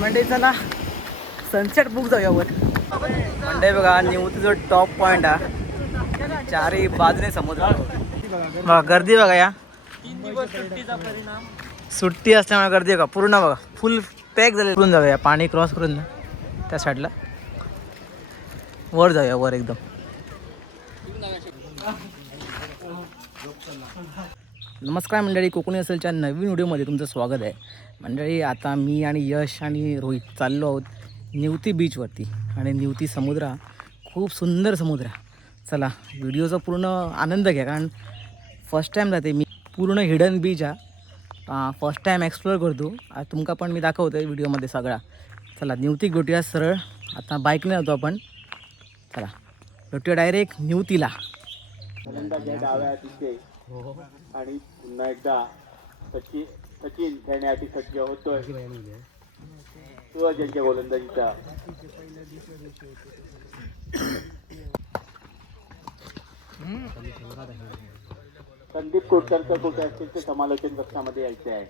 Monday चला sunset book जाऊया वर. मंडे बघा निवती जो टॉप पॉइंट हा, चारही बाजूने समुद्र बघा. गर्दी बघा या सुट्टी असल्यामुळे गर्दी बघा पूर्ण बघा फुल पॅक झाले. करून जाऊया पाणी क्रॉस करून ना त्या साईडला वर जाऊया वर एकदम. नमस्कार मंडळी, कोकणी असेलच्या नवीन व्हिडिओमध्ये तुमचं स्वागत आहे. मंडळी आता मी आणि यश आणि रोहित चाललो आहोत निवती बीचवरती. आणि निवती समुद्र खूप सुंदर समुद्र. चला व्हिडिओचा पूर्ण आनंद घ्या, कारण फर्स्ट टाईम जाते मी. पूर्ण हिडन बीच हा फर्स्ट टाईम एक्सप्लोअर करतो. तुमका पण मी दाखवतो आहे व्हिडिओमध्ये सगळा. चला निवती भेटूया सरळ. आता बाईकने जातो आपण. चला भेटूया डायरेक्ट निवतीला. आणि पुन्हा एकदा सचिन खेळण्यासाठी सज्ज होतोय. ज्यांच्या गोलंदाजीचा संदीप कोटकरचं कुठे असतील ते समालोचन कक्षामध्ये यायचे आहे.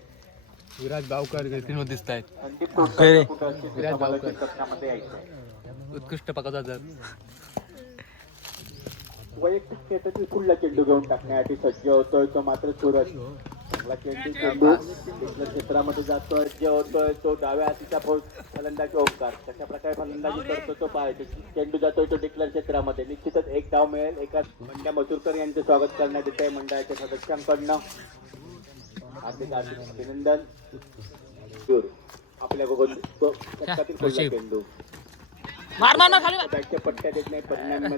विराज गावकर दिसत आहेत. संदीप कोटकर कुठे असतील ते समालोचन कक्षामध्ये यायचे आहे. उत्कृष्ट पकडाचा वैयक्तिक क्षेत्रातील पुढला चेंडू घेऊन टाकण्यासाठी सज्ज होतोय तो मात्र सूरज. चांगला चेंडू क्षेत्रामध्ये जातोय. जे होतोय तो डाव्या हातीचा फलंदाज ओंकार. कशा प्रकारे फलंदाजी करतो तो पाहायचे. चेंडू जातोय तो डिक्लेअर क्षेत्रामध्ये. निश्चितच एक धाव मिळेल. एका मंड्या मसूरकर यांचे स्वागत करण्यात येते मंडळाच्या सदस्यांकडनं. हार्दिक अभिनंदन. आपल्या षटकातील चेंडू बॅटच्या पट्ट्यात येत नाही. परिणामी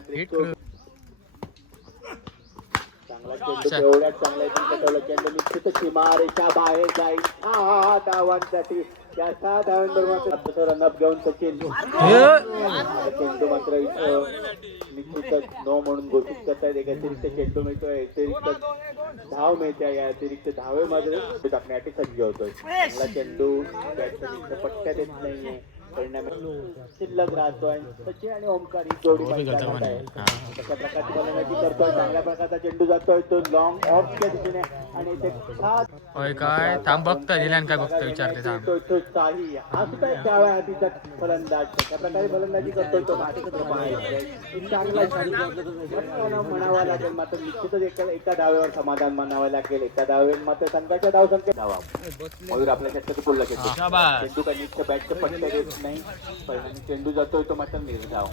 एवढ्याच चांगल्या चेंडू निश्चित सीमारेषा बाहेर जाईल. धावांसाठी रनअप घेऊन सचिन चेंडू मात्र निश्चितच नो म्हणून घोषित करतायत. एक अतिरिक्त चेंडू मिळतोय. अतिरिक्त धाव मिळते. या अतिरिक्त धावेमध्ये टाकण्यासाठी सज्ज होतोय. चांगला चेंडू बॅटच्या पट्ट्यात येत नाहीये. परिणामी शिल्लक राहतोय. सचिन आणि ओंकार ही जोडी आहे. कशा प्रकारची फलंदाजी करतोय. चांगल्या प्रकारचा चेंडू जातोय तो लॉंग ऑफच्या दिशेने. आणि ते काय थांब बघता दिल्यान काय बघतो विचारते तो साही असतोय डाव्या हातीचा फलंदाज. कशा प्रकारे फलंदाजी करतोय तो चांगला म्हणावा लागेल. मात्र निश्चितच एका डाव्यावर समाधान मानावं लागेल. एका डाव्यावर मात्र संघाच्या धावसंख्येत धावा. मयूर आपल्या क्षेत्रात बोलला चेंडू काही निश्चित बॅटच्या पट्ट्या देत नाही. परिणामी चेंडू जातोय तो मात्र निर्धाव.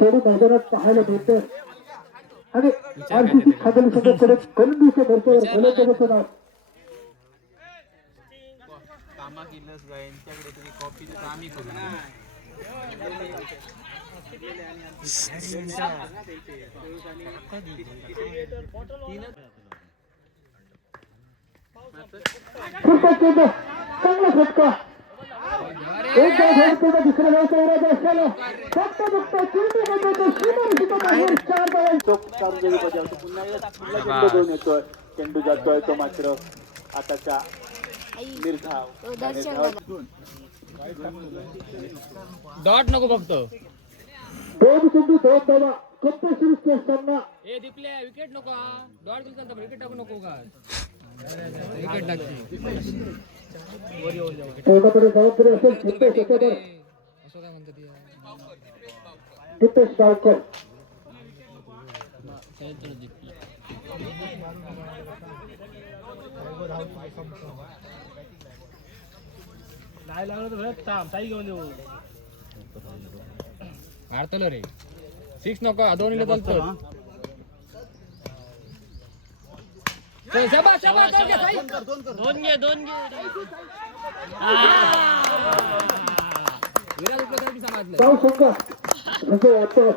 थोडी मैदानात पाहायला मिळतं. आणि आरसीसी खाजल सदस्याकडे करून दिवसाभरच्यावर नाव चांगला फटका. एक दुसऱ्या गावचा असलेला फक्त पुन्हा घेऊन येतोय. चेंडू जातोय तो मात्र आताच्या निर्धाव. डॉट नको फक्त दोन चेंडू दोन धावा. कंपल्सरी असताना विकेट नको. डॉट विकेट टाकू नको का विकेट टाकते. एकाकडे जबाबदारी असेल दीपेश एकावर. दीपेश गावकर नाही लागलं तर ताई घेऊन देऊ. मारतलो रे. 6 नको दोन चालतो. दोन घे जाऊ संघ म्हणजे वाटतं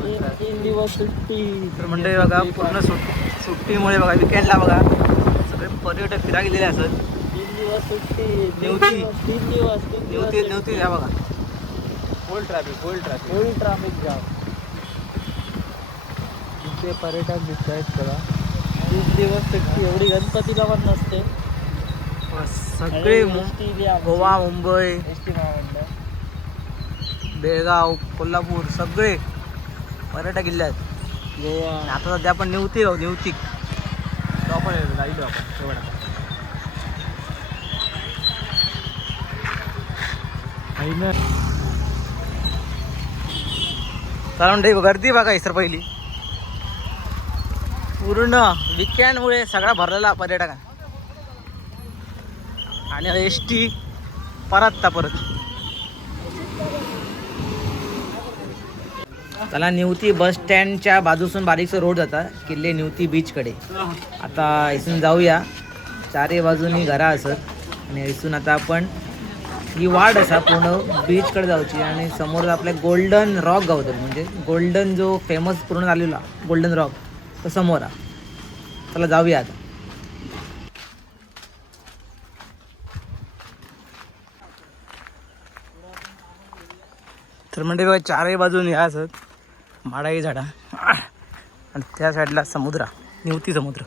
3 दिवस सुट्टी. तर मंडळी बघा पूर्ण सुट्टीमुळे बघा विकेंडला बघा सगळे पर्यटक फिरा गेलेले असत. 3 दिवस सुट्टी. नेवती 3 दिवस नेवती या बघा फुल ट्रॅफिक जाम. इथे पर्यटक दिसत आहेत बघा. 3 दिवस सुट्टी एवढी गणपतीला पण नसते. सगळे गोवा मुंबई एसटी महामंडळ बेळगाव कोल्हापूर सगळे पर्यटक गेले आहेत. गोवा. आता सध्या आपण नेवती आपण राहिलो आपण एवढा कारण गर्दी बघा सर पहिली पूर्ण विकेंडमुळे सगळा भरलेला पर्यटकांना. आणि एस टी परत. चला नेवती बस स्टँडच्या बाजूसून बारीकसा रोड जाता किल्ले नेवती बीचकडे. आता इथून जाऊया. चारही बाजूनी घरा असत आणि इथून आता आपण ही वाट असा पूर्ण बीचकडे जाऊची आणि समोर आपल्या गोल्डन रॉक गावतो म्हणजे गोल्डन जो फेमस पूर्ण झालेला गोल्डन रॉक तो समोर आहे. चला जाऊया आता. तर म्हणजे बघा चारही बाजून या असत माडाई झाडा आणि त्या साईडला समुद्र नेवती समुद्र.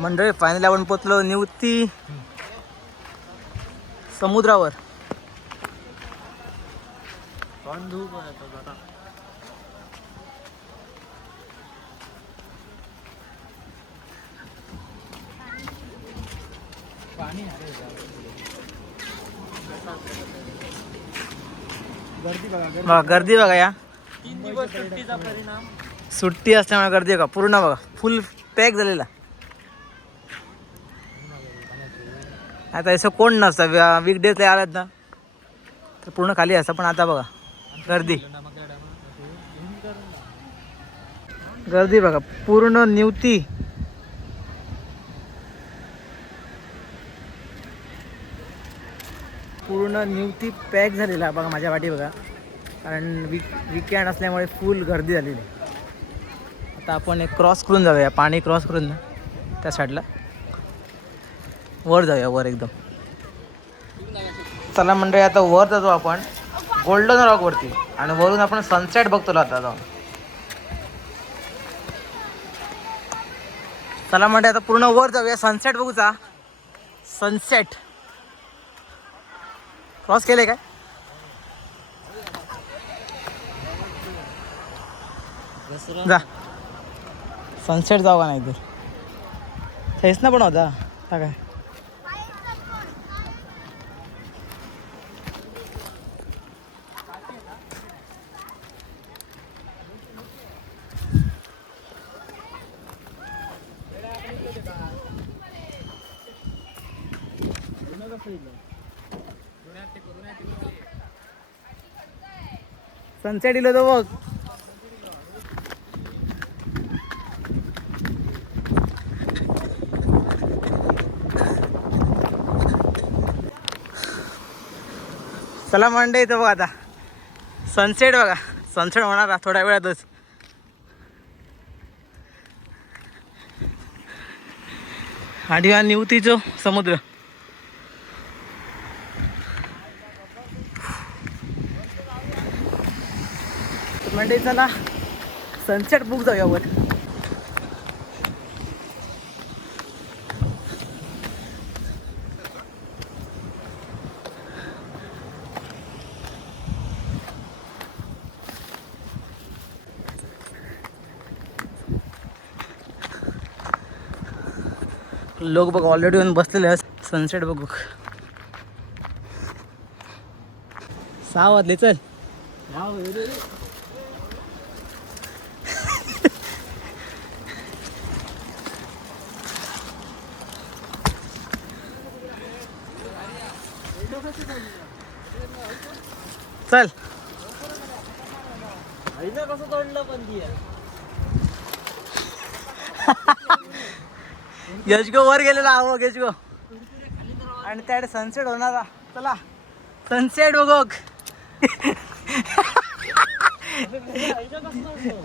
मंडळी फायनली आपण पोचलो नेवती समुद्रावर. गर्दी बघा या 3 दिवस सुट्टीचा परिणाम. सुट्टी असल्यामुळे गर्दी आहे का पूर्ण बघा फुल पॅक झालेला. आता असं कोण नसतं वीकडेज आलात ना तर पूर्ण खाली असतं पण आता बघा गर्दी बघा पूर्ण नेवती. पूर्ण नेवती पॅक झालेला बघा माझ्या वाटी बघा कारण विकेंड असल्यामुळे फुल गर्दी झालेली. आता आपण एक क्रॉस करून जाऊया पाणी क्रॉस करून ना त्या साईडला वर जाऊया वर एकदम. चला मंडळी आता वर जातो आपण गोल्डन रॉक वरती आणि वरून आपण सनसेट बघतो आता जाऊन. चला मंडळी आता पूर्ण वर जाऊया सनसेट बघूचा. सनसेट क्रॉस केले काय जा सनसेट जाऊ का नाही तर हेच ना पण होता काय. सनसेट इलो तो बघ. चला मंडे इथं बघा आता सनसेट बघा. सनसेट होणार थोड्या वेळातच. आणि हा नेवतीचं समुद्र. मंडे चला सनसेट बुक जाऊया वर. लोक बघ ऑलरेडी येऊन बसलेले आहेत सनसेट बघू. 6 वाजले चल. चल यश गो वर गेलेला हवं यश गो आणि त्याकडे सनसेट होणारा. चला सनसेट बघ.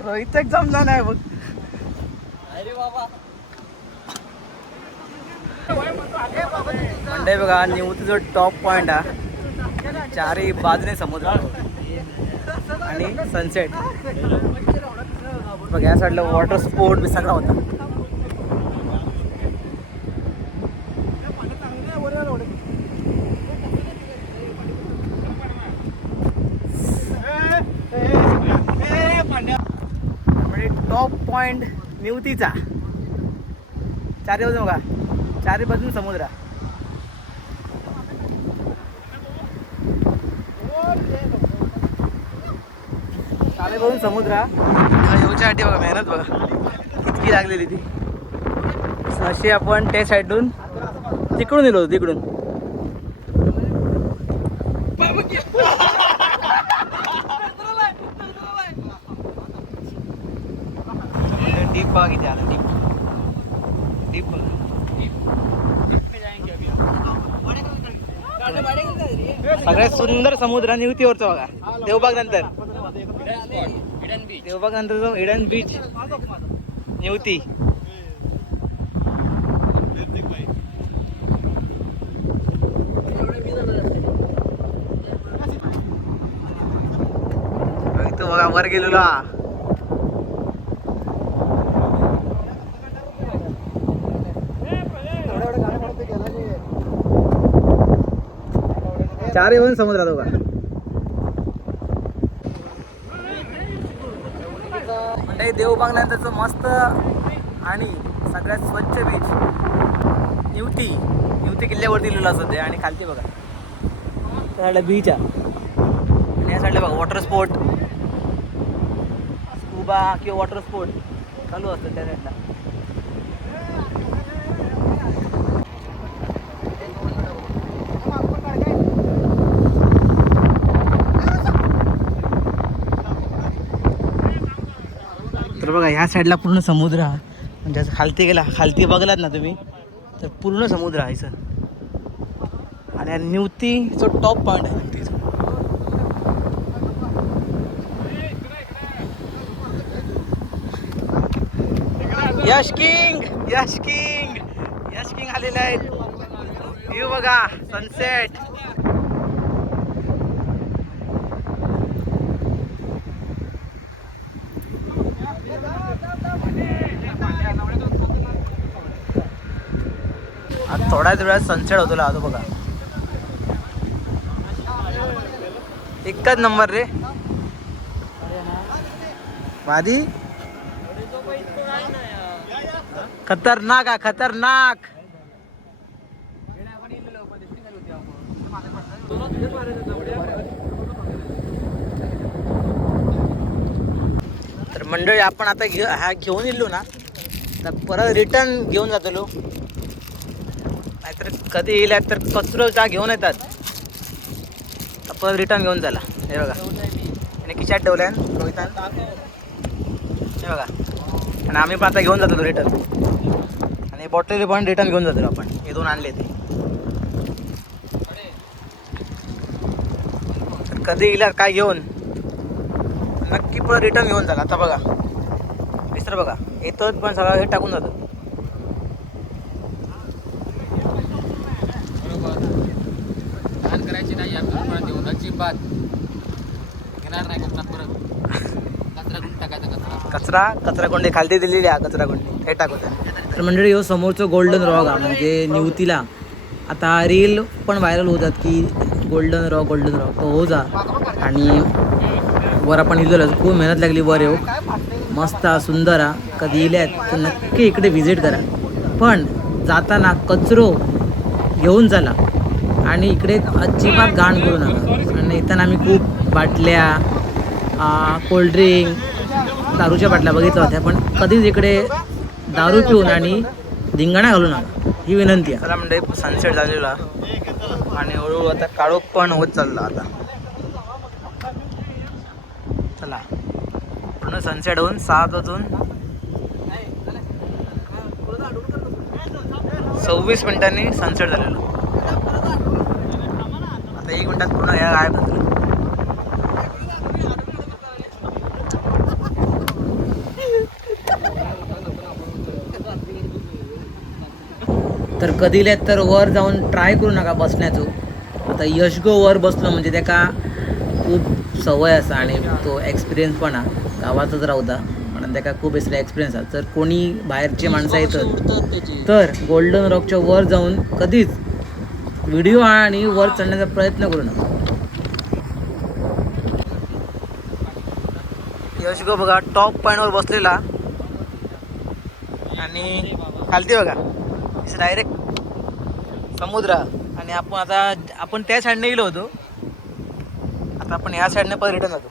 रोहित जमला नाही बघ. म्हणजे बघा निवती जो टॉप पॉइंट हा, चारही बाजूने समुद्र आणि सनसेट. बघ या साईडला वॉटर स्पोर्ट बी सगळा होता. म्हणजे टॉप पॉइंट निवतीचा. चारी बाजू बघा, चारी बाजून समुद्र. चारी बाजून समुद्र. येऊच्यासाठी बघा मेहनत बघा किती लागलेली ती. अशी आपण त्या साईडून तिकडून येलो तिकडून. डीप बघा किती आला. डीप डीप सगळ्यात सुंदर समुद्र निवतीवरचा बघा. देवबाग नंतर देवबाग नंतर जो हिडन बीच निवती. इथं बघा वर गेलेला. चार येऊन समुद्रात बघा. म्हणजे देवबाग नंतरचं मस्त आणि सगळ्यात स्वच्छ बीच निवती. निवती किल्ल्यावरती लिहिलं सध्या. आणि खालती बघा त्या साईडला बीच आहे आणि या साईडला बघा वॉटर स्पोर्ट, स्कुबा किंवा वॉटर स्पोर्ट चालू असतं त्या साईडला. तर बघा ह्या साईडला पूर्ण समुद्र हा. म्हणजे असं खालती गेला, खालती बघलात ना तुम्ही तर पूर्ण समुद्र आहे सर. आणि निवती जो टॉप पॉइंट आहे निवतीचा. यश किंग, यश किंग, यश किंग आलेले आहेत. व्ह्यू बघा सनसेट. आज थोड्याच वेळात सनसेट होतो तो बघा. एकच नंबर रे वादी. खतरनाक आहे खतरनाक. तर मंडळी आपण आता हा घेऊन येलो ना तर परत रिटर्न घेऊन जातलो. नाहीतर कधी येईल तर कचरोचा घेऊन येतात तर परत रिटर्न घेऊन झाला. हे बघा आणि खिशात ठेवल्यान रोहितान. हे बघा आणि आम्ही पण आता घेऊन जातो रिटर्न. आणि बॉटल पण रिटर्न घेऊन जातो आपण. हे दोन आणले ते. तर कधी येईल काय घेऊन नक्की परत रिटर्न घेऊन झाला. आता बघा मिस्टर बघा येतोच पण सगळं हे टाकून जातं. घाण करायची नाही आपण देऊन अजिबात घेणार नाही. कचरा परत कचरा गुंड टाकायचा. कचरा कचरा कोंडी खालती दिलेली आहे. कचरा कोंडी हे टाकून. तर मंडळी हो समोरचं गोल्डन रॉक हा म्हणजे निवतीला आता रील पण व्हायरल होतात की गोल्डन रॉक तो हो जा. आणि वर आपण इथं खूप मेहनत लागली वर येऊ. मस्त सुंदर हा. कधी इल्यात तर नक्की इकडे व्हिजिट करा. पण जाताना कचरो घेऊन चला आणि इकडे अजिबात घाण करू नका. आणि येताना आम्ही खूप बाटल्या कोल्ड्रिंक दारूच्या बाटल्या बघितल्या होत्या. पण कधीच इकडे दारू पिऊन आणि धिंगाणा घालू नका ही विनंती आहे. मला म्हणजे सनसेट झालेला आणि हळूहळू आता काळोख पण होत चालला आता. चला पूर्ण सनसेट होऊन 7 वाजून 26 मिनिटांनी सनसेट झालेलो. आता 1 मिनिटात पूर्ण या गायब झालं. तर कधीले तर वर जाऊन ट्राय करू नका बसण्याचो. आता यश गो वर बसलो म्हणजे त्याका खूप सवय असा आणि तो एक्सपिरियन्स पण हा गावातच रावता म्हणून त्याका खूप असले एक्सपिरियन्स आहे. जर कोणी बाहेरचे माणसं येतात तर गोल्डन रॉकच्या वर जाऊन कधीच व्हिडिओ आणि वर चढण्याचा प्रयत्न करू नका. यश गो बघा टॉप पॉईंटवर बसलेला आणि खालती बघा डायरेक्ट समुद्र. आणि आपण त्या साईडने गेलो होतो. आता आपण या साईडने परत रिटर्न जातो.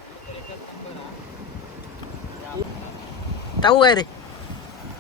टाकू काय रे.